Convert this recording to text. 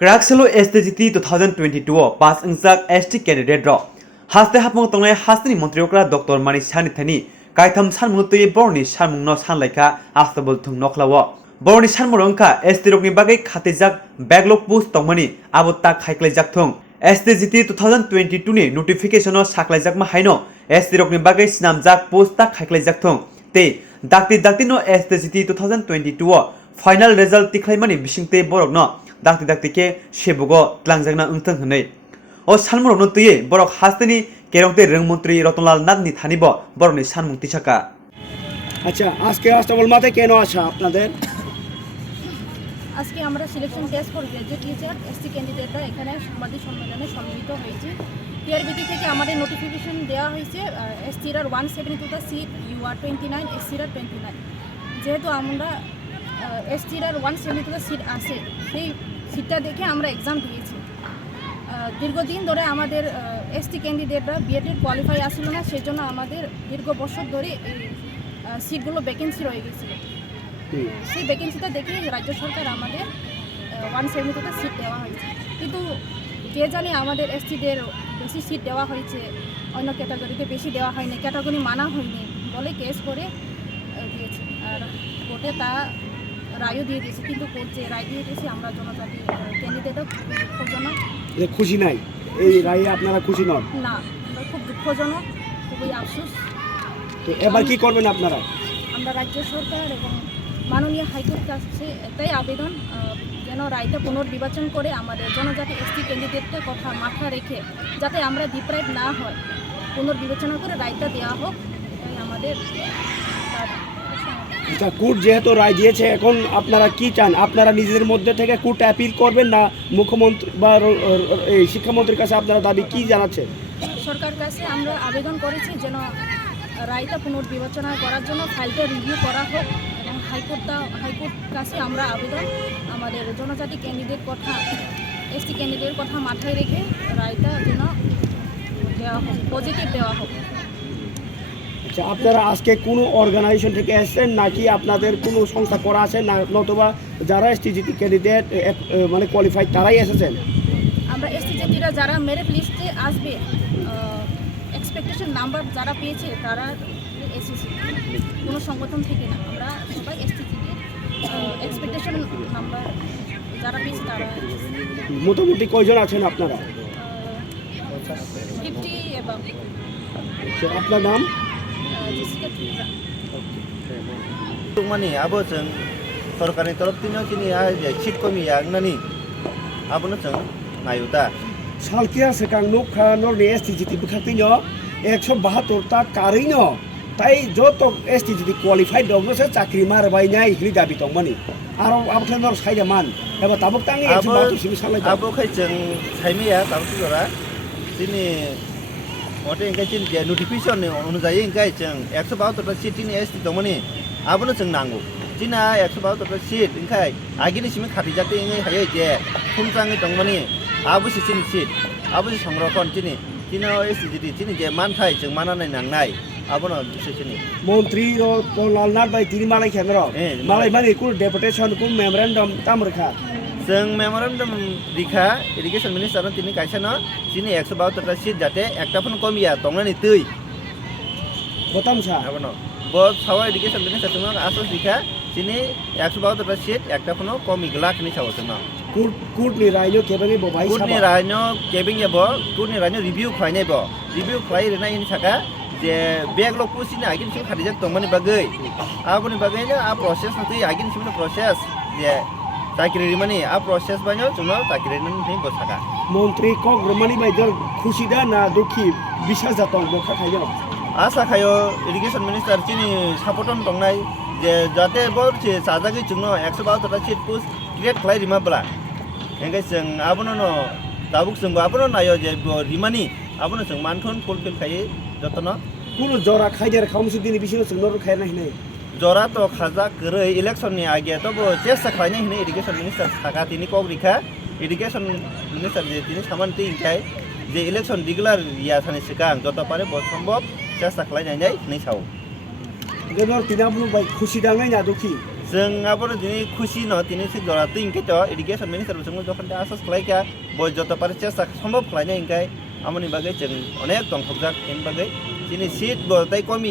Krakselo STGT 2022 pass insak ST candidate ro haste hapmong tongnai hastini montriokra Dr. Mani Sanithani kaitham sanmunutui borni sanmungno sanlaika astabul thung noklawo borni sanmurongka ST rokni bagai khatijak backlog post tongmani abutta khaiklaijak thung STGT 2022 ni notification o saklaijak ma haino ST rokni bagai snamjak post ta khaiklaijak thung te dakti no STGT 2022 o final result tikhlaimani bisingte borokno dakti ke sebugo tlangjakna ungthang hwnei o salmurokno tuiye borok hasteni kerongte rengmantri Rotnlal Nathni thanibo borokni sanmung tisaka। আচ্ছা আজকে আস্তাবল মাঠে কেন আসা আপনাদের? আজকে আমরা selection test for graduate teacher SC ক্যান্ডিডেটরা এখানে সাংবাদিক সম্মেলনে সম্মিলিত হয়েছি। টিআরবিটি থেকে আমাদের নোটিফিকেশন দেওয়া হয়েছে এসসির 172টা সিট ইউআর 29 এসসির 29। যেহেতু আমরা এসসির 172টা সিট আছে সেই সিটটা দেখে আমরা এক্সাম দিয়েছি। দীর্ঘদিন ধরে আমাদের এসটি ক্যান্ডিডেটরা বিএডের কোয়ালিফাই আসছিল না, সেই জন্য আমাদের দীর্ঘ বছর ধরে এই সিটগুলো ভ্যাকেন্সি রয়ে গেছিল। সেই ভ্যাকেন্সিটা দেখে রাজ্য সরকার আমাদের 172টা সিট দেওয়া হয়েছে, কিন্তু কে জানে আমাদের এসটিদের বেশি সিট দেওয়া হয়েছে, অন্য ক্যাটাগরিতে বেশি দেওয়া হয়নি, ক্যাটাগরি মানা হয়নি বলে কেস করে দিয়েছে। আর কোর্টে তা রায়ও দিয়ে দিয়েছে, কিন্তু কোর্ট যে রায় দিয়ে দিয়েছে আমরা জনজাতি ক্যান্ডিডেটও দুঃখজনক। খুশি নাই এই রায়ে আপনারা খুশি নন? না, আমরা খুব দুঃখজনক, খুবই আফসোস। তো এবার কি করবেন আপনারা? আমরা রাজ্য সরকার এবং মাননীয় হাইকোর্টের কাছে এটাই আবেদন, যেন রায়টা পুনর্বিবেচন করে আমাদের জনজাতি এসটি ক্যান্ডিডেটদের কথা মাথা রেখে যাতে আমরা ডিপ্রাইভ না হয়, পুনর্বিবেচনা করে রায়টা দেওয়া হোক, এটাই আমাদের। আচ্ছা, কোর্ট যেহেতু রায় দিয়েছে, এখন আপনারা কি চান? আপনারা নিজেদের মধ্যে থেকে কোর্ট অ্যাপিল করবেন না মুখ্যমন্ত্রী বা এই শিক্ষামন্ত্রীর কাছে আপনারা দাবি কি জানাচ্ছেন? সরকার কাছে আমরা আবেদন করেছি যেন রায়টা পুনর্বিবেচনা করার জন্য ফাইলটা রিভিউ করা হোক, এবং হাইকোর্ট কাছে আমরা আবেদন আমাদের জনজাতি ক্যান্ডিডেট কথা এসটি ক্যান্ডিডেটের কথা মাথায় রেখে রায়টা যেন দেওয়া হোক, পজিটিভ দেওয়া হোক। আচ্ছা, আপনারা আজকে কোনো অর্গানাইজেশন থেকে এসেছেন নাকি আপনাদের কোনো সংস্থা করা আছে না, নতুবা যারা এসটিজিটি ক্যান্ডিডেট মানে কোয়ালিফাইড তারাই এসেছেন? আমরা এসটিজিটিরা যারা মেরিট লিস্টে আসবে, এক্সপেকটেশন নাম্বার যারা পেয়েছে তারা এসেছে, কোনো সংগঠন থেকে না। আমরা সবাই এসটিজিটি এক্সপেকটেশন নাম্বার যারা পেয়েছে তারা। মোটামুটি কয়জন আছেন আপনারা? 50 এবং আপনার নাম? जेसिका थुप्रा। माने अब जों सरकारनि तरफथिनो जोंनि सिट कमि आंनानि आबोनो जों नायो दा सालकिया सेकां नखा नरनि एसटिजिटी बुखाखैनो 172टा कारिनो ताई जत एसटिजिटी क्वालिफाइड दंसो चाकरि मारबायनाय हिरि दाबि दंमानि आरो आबोखै नर साइजामान एबा ताबक तांनि 172 सिम सालाय आबोखै जों साइमिया ताबो जरा जोंनि मटे इंगाय जों नोटिफिकेशन अनुजायै इंगाय जों 172टा सिटनि एसटि दंमानि आबोनो जों नांगौ दिना 172टा सिट इंखाय आगिनिसिम खाथिजाते इंगाय हायो जे थुमजाङै दंमानि आबोसि सिनि सिट आबोसि संरक्षण दिना एसटिजिटी दिनि जे मानथाय जों मानानै नांनाय आबोनो बिसोरनि मन्त्री रतनलाल नाथ बाय तिनि मालाय खेमर मालाय माने कुल डेपुटेशन कुल मेमोरेंडम तामरखा जों मेमोरेंडम दिखा इरिगेशन मिनिस्टार तिनि कायसानो दिनि 172टा सिट जाते एकटाफोन कमिया दंनानै दै बतामसा आबोनो ब सावा इरिगेशन मिनिस्टार जों आसस दिखा दिनि 172टा सिट एकटाफोन कमि ग्लाखनि साव जों कुर्टनि रायनो केबेनि बबाय कुर्टनि रायनो केबिंगे ब कुर्टनि रायनो रिभिउ खायनाय ब रिभिउ खाय रेना इन साका जे बेगलग पुसिनि आगिन सिम खादिजाक दंमानि बागै आबोनि बागैनो आ प्रोसेस नथै आगिन सिमनो प्रोसेस जे चाकरि माने आ प्रोसेस बानो जोंनो चाकरि नि बसाका मन्त्री कग्रमानि बायदर खुसिदा ना दुखि बिसा जातं बखा खायो आशा खायो इरिगेशन मिनिस्टार चिनि सपोर्टन दंनाय जे जाते बरसे साजागै जोंनो 172टा सिट पोस्ट क्रिएट खालाय रिमाब्ला एंगाय जों आबोनो न दाबुक जों आबोनो नायो जे रिमानि आबोनो जों मानथन फुलफिल खायो जतन कुनु जरा खायदेर खामसु दिनि बिसिनो जोंनो खायना हिनै जरा तो खाजा गरै इलेक्शननि आगे तो चेष्टा खालायनाय हिनै इरिगेशन मिनिस्टार थाका तिनि कग्रिखा इरिगेशन मिनिस्टार जे तिनि सामानथि इंखाय जे इलेक्शन डिक्लेयार या सानि सिगां जत पारे सम्भव चेष्टा खालायनाय नै साव गनर तिना बुनु बाय खुसि दाङै ना दुखि जों आबोनो दिनै खुसि न दिनै सिट जरा तिनकेट इरिगेशन मिनिस्टार जों जखन आसास खालायखा बय जत पारे चेष्टा सम्भब खालायनाय इंखाय आमनि बागै जों अनेक दंथकजाक इन बागै दिनै सिट बरताय कमि